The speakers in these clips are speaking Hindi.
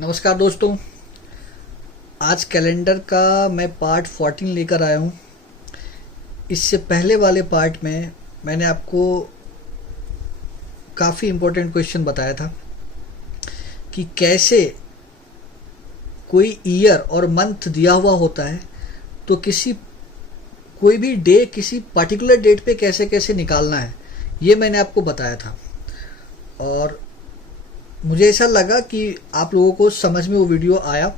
नमस्कार दोस्तों। आज कैलेंडर का मैं पार्ट 14 लेकर आया हूँ। इससे पहले वाले पार्ट में मैंने आपको काफ़ी इम्पोर्टेंट क्वेश्चन बताया था कि कैसे कोई ईयर और मंथ दिया हुआ होता है तो कोई भी डे किसी पर्टिकुलर डेट पे कैसे कैसे निकालना है, ये मैंने आपको बताया था। और मुझे ऐसा लगा कि आप लोगों को समझ में वो वीडियो आया।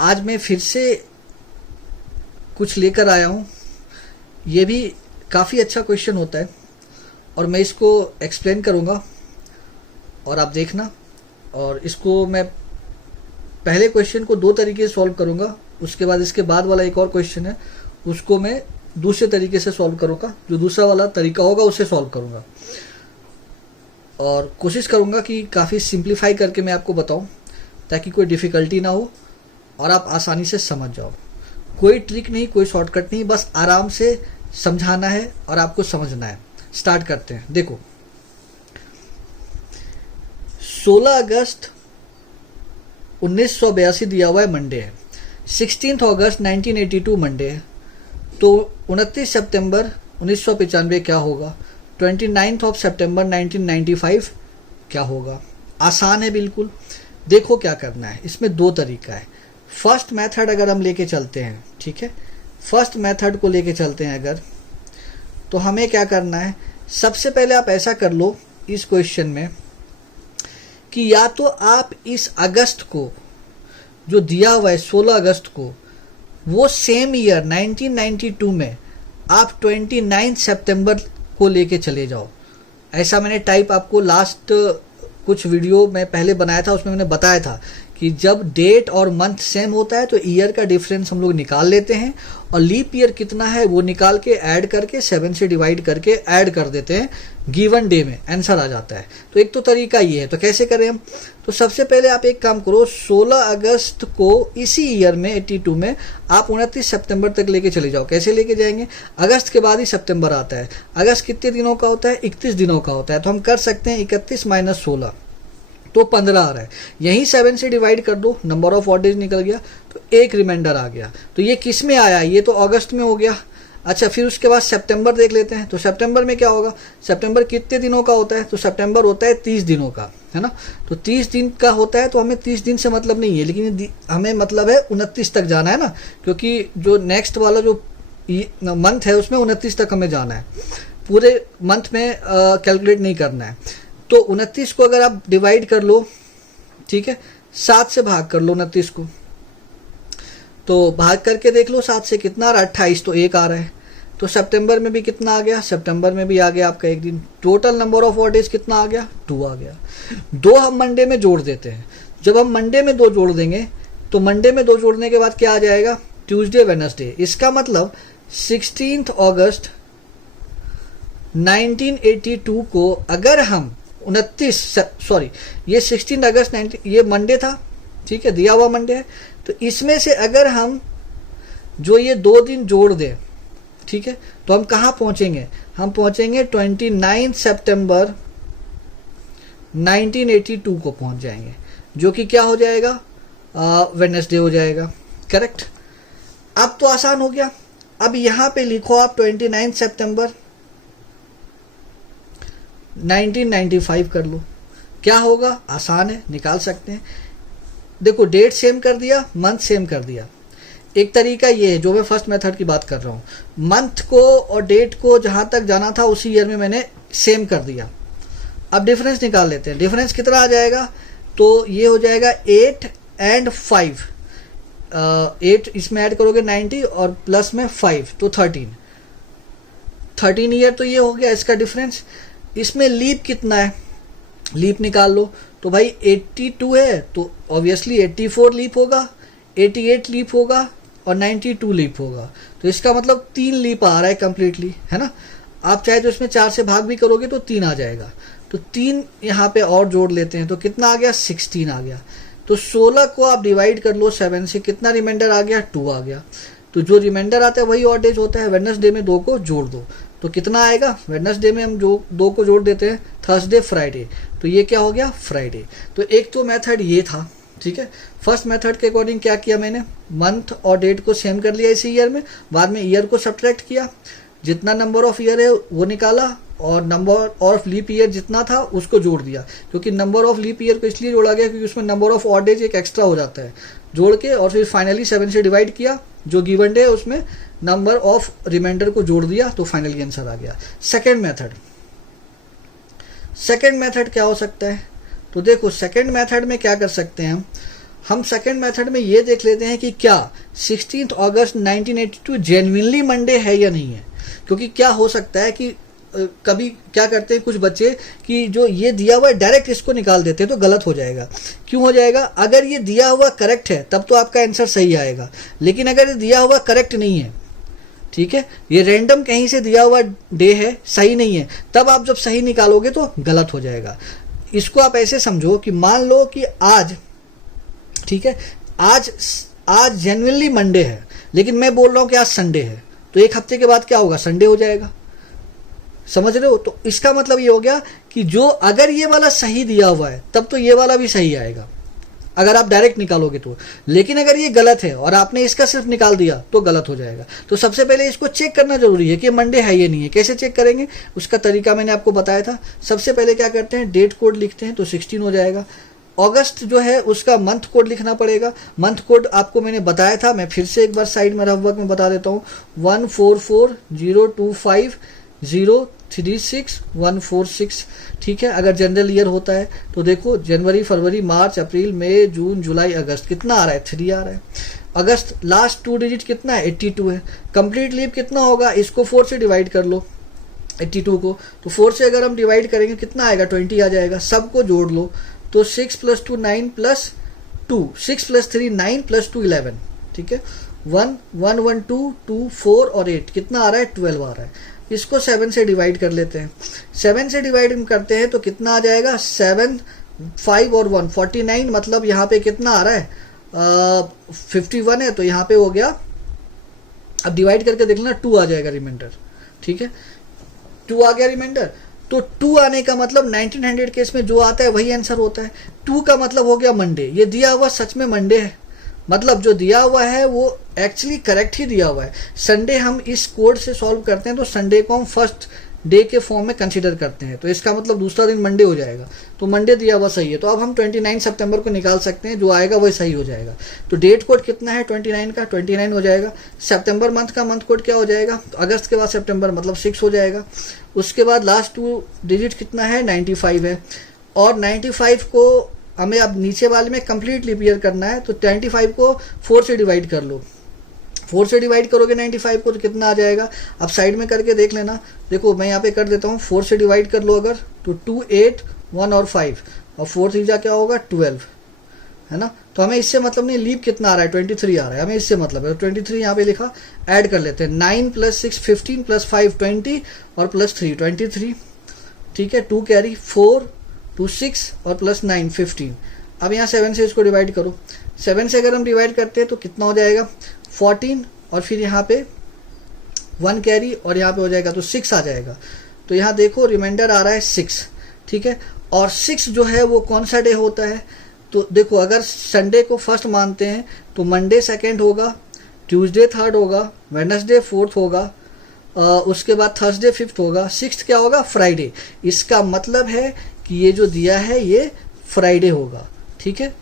आज मैं फिर से कुछ लेकर आया हूँ। ये भी काफ़ी अच्छा क्वेश्चन होता है और मैं इसको एक्सप्लेन करूँगा और आप देखना। और इसको मैं पहले क्वेश्चन को दो तरीके से सॉल्व करूँगा, उसके बाद इसके बाद वाला एक और क्वेश्चन है उसको मैं दूसरे तरीके से सॉल्व करूँगा। जो दूसरा वाला तरीका होगा उससे सॉल्व करूँगा और कोशिश करूँगा कि काफ़ी सिंप्लीफाई करके मैं आपको बताऊँ ताकि कोई डिफ़िकल्टी ना हो और आप आसानी से समझ जाओ। कोई ट्रिक नहीं, कोई शॉर्टकट नहीं, बस आराम से समझाना है और आपको समझना है। स्टार्ट करते हैं। देखो, 16 अगस्त 1982 दिया हुआ है, मंडे है। 16 अगस्त 1982 मंडे है, तो 29 सितंबर 1995 क्या होगा? 29 सितंबर 1995 क्या होगा? आसान है बिल्कुल। देखो क्या करना है, इसमें दो तरीका है। फर्स्ट मेथड अगर हम लेके चलते हैं, ठीक है, फर्स्ट मेथड को लेके चलते हैं अगर, तो हमें क्या करना है, सबसे पहले आप ऐसा कर लो इस क्वेश्चन में कि या तो आप इस अगस्त को जो दिया हुआ है 16 अगस्त को, वो सेम ईयर 1992 में आप 29 सितंबर को लेके चले जाओ। ऐसा मैंने टाइप आपको लास्ट कुछ वीडियो में पहले बनाया था, उसमें मैंने बताया था कि जब डेट और मंथ सेम होता है तो ईयर का डिफरेंस हम लोग निकाल लेते हैं और लीप ईयर कितना है वो निकाल के ऐड करके 7 से डिवाइड करके ऐड कर देते हैं, गिवन डे में आंसर आ जाता है। तो एक तो तरीका ये है। तो कैसे करें हम? तो सबसे पहले आप एक काम करो, 16 अगस्त को इसी ईयर में 82 में आप 29 सितंबर तक लेके चले जाओ। कैसे लेके जाएंगे? अगस्त के बाद ही सितंबर आता है। अगस्त कितने दिनों का होता है? 31 दिनों का होता है। तो हम कर सकते हैं 31 माइनस 16 तो 15 आ रहा है। यहीं 7 से डिवाइड कर दो, नंबर ऑफ ऑड डेज निकल गया, तो एक रिमाइंडर आ गया। तो ये किस में आया? ये तो अगस्त में हो गया। अच्छा, फिर उसके बाद सितंबर देख लेते हैं। तो सितंबर में क्या होगा? सितंबर कितने दिनों का होता है? तो सितंबर होता है 30 दिनों का, है ना। तो 30 दिन का होता है, तो हमें 30 दिन से मतलब नहीं है, लेकिन हमें मतलब है 29 तक जाना है ना, क्योंकि जो नेक्स्ट वाला जो मंथ है उसमें 29 तक हमें जाना है। पूरे मंथ में कैलकुलेट नहीं करना है। तो 29 को अगर आप डिवाइड कर लो, ठीक है, 7 से भाग कर लो 29 को, तो भाग करके देख लो 7 से कितना आ रहा है? 28, तो 1 आ रहा है। तो सितंबर में भी कितना आ गया? सितंबर में भी आ गया आपका एक दिन। Total number of odd days कितना आ गया? 2 आ गया। 2 हम मंडे में जोड़ देते हैं। जब हम मंडे में 2 जोड़ देंगे तो मंडे में 2 जोड़ने के बाद क्या आ जाएगा? Tuesday, Wednesday. इसका मतलब 16 अगस्त 1982 को अगर हम 16 अगस्त 19, ये मंडे था, ठीक है, दिया हुआ मंडे है। तो इसमें से अगर हम जो ये 2 दिन जोड़ दें, ठीक है, तो हम कहाँ पहुंचेंगे? हम पहुंचेंगे 29 सितंबर 1982 को पहुंच जाएंगे, जो कि क्या हो जाएगा? वेडनेसडे हो जाएगा। करेक्ट। अब तो आसान हो गया। अब यहां पे लिखो आप 29 सितंबर 1995 कर लो। क्या होगा? आसान है, निकाल सकते हैं। देखो, डेट सेम कर दिया, मंथ सेम कर दिया। एक तरीका ये है, जो मैं फर्स्ट मेथड की बात कर रहा हूँ, मंथ को और डेट को जहां तक जाना था उसी ईयर में मैंने सेम कर दिया। अब डिफरेंस निकाल लेते हैं। डिफरेंस कितना आ जाएगा? तो ये हो जाएगा 8 एंड 5। 8 इसमें ऐड करोगे 90 और प्लस में 5 तो 13 ईयर। तो ये हो गया इसका डिफरेंस। इसमें लीप कितना है? लीप निकाल लो। तो भाई 82 है तो ऑब्वियसली 84 लीप होगा, 88 लीप होगा और 92 लीप होगा। तो इसका मतलब 3 लीप आ रहा है कंप्लीटली, है ना। आप चाहे तो इसमें 4 से भाग भी करोगे तो 3 आ जाएगा। तो 3 यहाँ पे और जोड़ लेते हैं, तो कितना आ गया? 16 आ गया। तो 16 को आप डिवाइड कर लो 7 से, कितना रिमाइंडर आ गया? 2 आ गया। तो जो रिमाइंडर आता है वही ऑड डेज होता है। वेडनेसडे में 2 को जोड़ दो, तो कितना आएगा? वेडनेसडे में हम जो 2 को जोड़ देते हैं, थर्सडे, फ्राइडे, तो ये क्या हो गया? फ्राइडे। तो एक तो मेथड ये था, ठीक है। फर्स्ट मेथड के अकॉर्डिंग क्या किया मैंने, मंथ और डेट को सेम कर लिया इसी ईयर में, बाद में ईयर को सब्ट्रैक्ट किया, जितना नंबर ऑफ ईयर है वो निकाला और नंबर ऑफ लीप ईयर जितना था उसको जोड़ दिया, क्योंकि नंबर ऑफ लीप ईयर को इसलिए जोड़ा गया क्योंकि उसमें नंबर ऑफ ऑड डेज एक एक्स्ट्रा हो जाता है, जोड़ के और फिर फाइनली 7 से डिवाइड किया, जो गिवन डे है उसमें नंबर ऑफ रिमाइंडर को जोड़ दिया, तो फाइनली आंसर आ गया। सेकेंड मेथड क्या हो सकता है, तो देखो सेकेंड मेथड में क्या कर सकते हैं हम सेकेंड मेथड में ये देख लेते हैं कि क्या 16 अगस्त 1982 जेन्युइनली मंडे है या नहीं है। क्योंकि क्या हो सकता है कि कभी क्या करते हैं कुछ बच्चे कि जो ये दिया हुआ है डायरेक्ट इसको निकाल देते हैं, तो गलत हो जाएगा। क्यों हो जाएगा, अगर ये दिया हुआ करेक्ट है तब तो आपका आंसर सही आएगा, लेकिन अगर ये दिया हुआ करेक्ट नहीं है, ठीक है, ये रैंडम कहीं से दिया हुआ डे है, सही नहीं है, तब आप जब सही निकालोगे तो गलत हो जाएगा। इसको आप ऐसे समझो कि मान लो कि आज, ठीक है, आज जेन्युइनली मंडे है, लेकिन मैं बोल रहा हूं कि आज संडे है, तो एक हफ्ते के बाद क्या होगा, संडे हो जाएगा। समझ रहे हो, तो इसका मतलब ये हो गया कि जो अगर ये वाला सही दिया हुआ है तब तो ये वाला भी सही आएगा अगर आप डायरेक्ट निकालोगे तो, लेकिन अगर ये गलत है और आपने इसका सिर्फ निकाल दिया तो गलत हो जाएगा। तो सबसे पहले इसको चेक करना जरूरी है कि मंडे है ये नहीं है। कैसे चेक करेंगे, उसका तरीका मैंने आपको बताया था। सबसे पहले क्या करते हैं, डेट कोड लिखते हैं तो 16 हो जाएगा। अगस्त जो है उसका मंथ कोड लिखना पड़ेगा। मंथ कोड आपको मैंने बताया था, मैं फिर से एक बार साइड में रफ वर्क में बता देता हूँ, 144025036146, ठीक है। अगर जनरल ईयर होता है तो देखो जनवरी, फरवरी, मार्च, अप्रैल, मई, जून, जुलाई, अगस्त, कितना आ रहा है, 3 आ रहा है। अगस्त लास्ट 2 डिजिट कितना है, 82 है। कंप्लीट लीव कितना होगा, इसको 4 से डिवाइड कर लो 82 को, तो 4 से अगर हम डिवाइड करेंगे कितना आएगा, 20 आ जाएगा। सबको जोड़ लो तो 6 + 2 9 + 2, 6 + 3 9 + 2 11, ठीक है। 1 1 1 2 2 4 और 8 कितना आ रहा है, 12 आ रहा है। इसको 7 से डिवाइड कर लेते हैं। 7 से डिवाइड करते हैं तो कितना आ जाएगा, 7 5 और 1 49, मतलब यहाँ पे कितना आ रहा है, 51 है, तो यहाँ पे हो गया। अब डिवाइड करके देख लेना, 2 आ जाएगा रिमाइंडर, ठीक है, 2 आ गया रिमाइंडर। तो 2 आने का मतलब 1900 केस में जो आता है वही आंसर होता है। 2 का मतलब हो गया मंडे, ये दिया हुआ सच में मंडे है, मतलब जो दिया हुआ है वो एक्चुअली करेक्ट ही दिया हुआ है। संडे हम इस कोड से सॉल्व करते हैं तो संडे को हम फर्स्ट डे के फॉर्म में कंसीडर करते हैं, तो इसका मतलब दूसरा दिन मंडे हो जाएगा, तो मंडे दिया हुआ सही है। तो अब हम 29 सितंबर को निकाल सकते हैं, जो आएगा वही सही हो जाएगा। तो डेट कोड कितना है 29 का, 29 हो जाएगा। सितंबर मंथ का मंथ कोड क्या हो जाएगा, तो अगस्त के बाद सितंबर मतलब 6 हो जाएगा। उसके बाद लास्ट 2 डिजिट कितना है, 95 है, और 95 को हमें अब नीचे वाले में कंप्लीट लीप ईयर करना है, तो 95 को 4 से डिवाइड कर लो। 4 से डिवाइड करोगे 95 को तो कितना आ जाएगा, अब साइड में करके देख लेना। देखो मैं यहाँ पे कर देता हूँ, 4 से डिवाइड कर लो अगर, तो 2 8 1 और 5, और 4 3 क्या होगा 12, है ना। तो हमें इससे मतलब नहीं, लीप कितना आ रहा है 23 आ रहा है, हमें इससे मतलब है। 23 यहाँ पे लिखा, ऐड कर लेते हैं, 9 + 6 15 + 5 20 और +3 23, ठीक है। 2 कैरी 4 2 6 और +9 15। अब यहाँ 7 से इसको डिवाइड करो। 7 से अगर हम डिवाइड करते हैं तो कितना हो जाएगा, 14, और फिर यहाँ पे 1 कैरी और यहाँ पे हो जाएगा तो 6 आ जाएगा। तो यहाँ देखो रिमाइंडर आ रहा है 6, ठीक है। और 6 जो है वो कौन सा डे होता है, तो देखो अगर संडे को फर्स्ट मानते हैं तो मंडे सेकेंड होगा, ट्यूसडे थर्ड होगा, वेडनेसडे फोर्थ होगा, उसके बाद थर्सडे फिफ्थ होगा, सिक्स्थ क्या होगा, फ्राइडे। इसका मतलब है कि ये जो दिया है ये फ्राइडे होगा, ठीक है।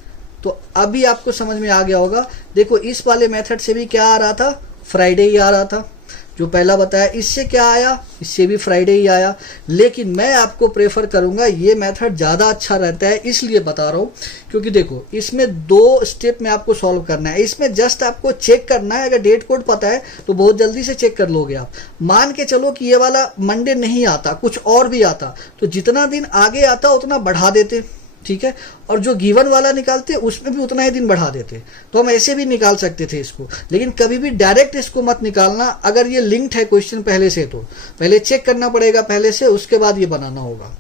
तो अभी आपको समझ में आ गया होगा। देखो इस वाले मेथड से भी क्या आ रहा था, फ्राइडे ही आ रहा था, जो पहला बताया। इससे क्या आया, इससे भी फ्राइडे ही आया। लेकिन मैं आपको प्रेफर करूंगा, ये मेथड ज़्यादा अच्छा रहता है, इसलिए बता रहा हूँ क्योंकि देखो इसमें 2 स्टेप में आपको सॉल्व करना है। इसमें जस्ट आपको चेक करना है, अगर डेट कोड पता है तो बहुत जल्दी से चेक कर लोगे आप। मान के चलो कि ये वाला मंडे नहीं आता, कुछ और भी आता, तो जितना दिन आगे आता उतना बढ़ा देते, ठीक है। और जो गिवन वाला निकालते उसमें भी उतना ही दिन बढ़ा देते, तो हम ऐसे भी निकाल सकते थे इसको। लेकिन कभी भी डायरेक्ट इसको मत निकालना, अगर ये लिंक्ड है क्वेश्चन पहले से तो पहले चेक करना पड़ेगा पहले से, उसके बाद ये बनाना होगा।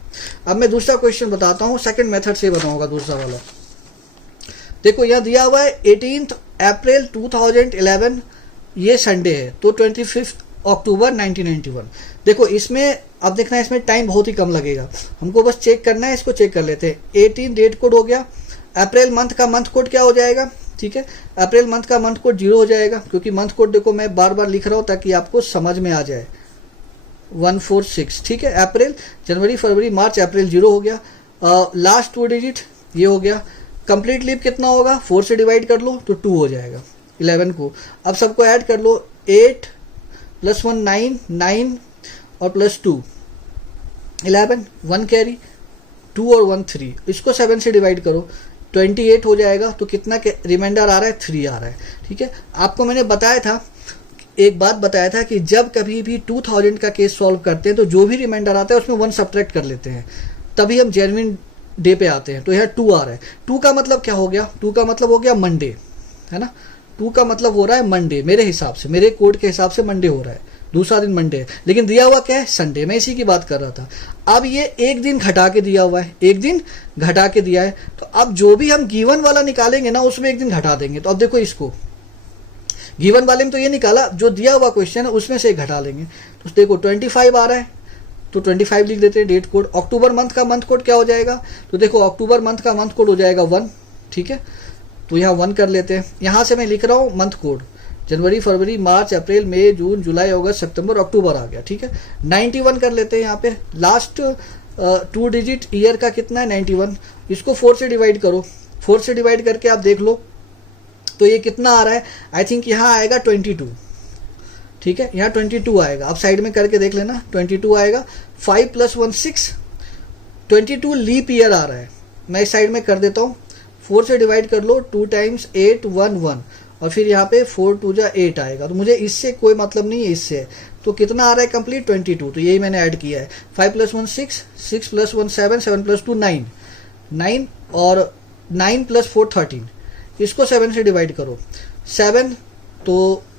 अब मैं दूसरा क्वेश्चन बताता हूँ, सेकंड मेथड से बनाऊंगा दूसरा वाला। देखो यहाँ दिया हुआ है 18 अप्रैल 2011, ये संडे है, तो 25 अक्टूबर 1991। देखो इसमें अब देखना है, इसमें टाइम बहुत ही कम लगेगा, हमको बस चेक करना है, इसको चेक कर लेते हैं। 18 डेट कोड हो गया, अप्रैल मंथ का मंथ कोड क्या हो जाएगा, ठीक है, अप्रैल मंथ का मंथ कोड 0 हो जाएगा, क्योंकि मंथ कोड देखो मैं बार बार लिख रहा हूँ ताकि आपको समझ में आ जाए। 146, ठीक है। अप्रैल, जनवरी, फरवरी, मार्च, अप्रैल 0 हो गया। लास्ट 2 डिजिट ये हो गया। कंप्लीट लीव कितना होगा, 4 से डिवाइड कर लो तो 2 हो जाएगा। 11 को अब सबको ऐड कर लो, 8 + 1 9, 9 और +2 11, 1 कैरी, 2 और 1 3, इसको 7 से डिवाइड करो, 28 हो जाएगा। तो कितना रिमाइंडर आ रहा है, 3 आ रहा है, ठीक है। आपको मैंने बताया था, एक बात बताया था कि जब कभी भी 2000 का केस सॉल्व करते हैं तो जो भी रिमाइंडर आता है उसमें 1 सब्ट्रैक्ट कर लेते हैं, तभी हम जेन्युइन डे पे आते हैं। तो यहाँ 2 आ रहा है। 2 का मतलब क्या हो गया, 2 का मतलब हो गया मंडे, है ना। 2 का मतलब हो रहा है मंडे, मेरे हिसाब से, मेरे कोड के हिसाब से मंडे हो रहा है, दूसरा दिन मंडे है, लेकिन दिया हुआ क्या है, संडे। मैं इसी की बात कर रहा था। अब ये एक दिन घटा के दिया हुआ है, एक दिन घटा के दिया है, तो अब जो भी हम गिवन वाला निकालेंगे ना उसमें एक दिन घटा देंगे। तो अब देखो, इसको गिवन वाले में तो ये निकाला, जो दिया हुआ क्वेश्चन है उसमें से घटा लेंगे। तो देखो 25 आ रहा है, तो 25 लिख देते हैं डेट कोड। अक्टूबर मंथ का मंथ कोड क्या हो जाएगा, तो देखो अक्टूबर मंथ का मंथ कोड हो जाएगा 1, ठीक है। तो यहाँ 1 कर लेते हैं। यहाँ से मैं लिख रहा हूँ मंथ कोड, जनवरी, फरवरी, मार्च, अप्रैल, मई, जून, जुलाई, अगस्त, सितंबर, अक्टूबर आ गया, ठीक है। 91 कर लेते हैं यहाँ पे। लास्ट 2 डिजिट ईयर का कितना है, 91, इसको 4 से डिवाइड करो। 4 से डिवाइड करके आप देख लो तो ये कितना आ रहा है, आई थिंक यहाँ आएगा 22, ठीक है, यहाँ 22 आएगा। आप साइड में करके देख लेना, 22 आएगा। 5 + 1 6, 22 लीप ईयर आ रहा है। मैं इस साइड में कर देता हूँ, 4 से डिवाइड कर लो, 2 × 8 1 1, और फिर यहाँ पे 4 2 जा 8 आएगा। तो मुझे इससे कोई मतलब नहीं है, इससे तो कितना आ रहा है कंप्लीट, 22। तो यही मैंने ऐड किया है। 5 + 1 6, 6 + 1 7, 7 + 2 9, 9 और 9 + 4 13, इसको 7 से डिवाइड करो। 7 तो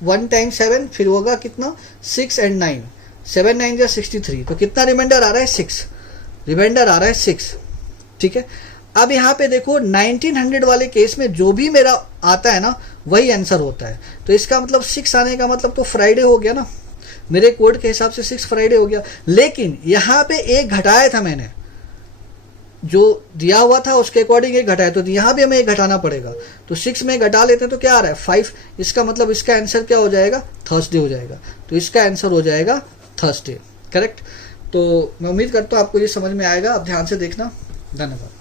1 × 7 फिर होगा कितना, 6 और 9, 7 9 जा 63। तो कितना रिमाइंडर आ रहा है, 6 रिमाइंडर आ रहा है, 6, ठीक है। अब यहाँ पे देखो 1900 वाले केस में जो भी मेरा आता है ना वही आंसर होता है। तो इसका मतलब 6 आने का मतलब तो फ्राइडे हो गया ना, मेरे कोड के हिसाब से 6 फ्राइडे हो गया। लेकिन यहाँ पे एक घटाया था मैंने, जो दिया हुआ था उसके अकॉर्डिंग एक घटाया, तो यहाँ भी हमें एक घटाना पड़ेगा। तो 6 में घटा लेते हैं तो क्या आ रहा है, 5। इसका मतलब इसका आंसर क्या हो जाएगा, थर्सडे हो जाएगा। तो इसका आंसर हो जाएगा थर्सडे, करेक्ट। तो मैं उम्मीद करता हूँ आपको ये समझ में आएगा। आप ध्यान से देखना, धन्यवाद।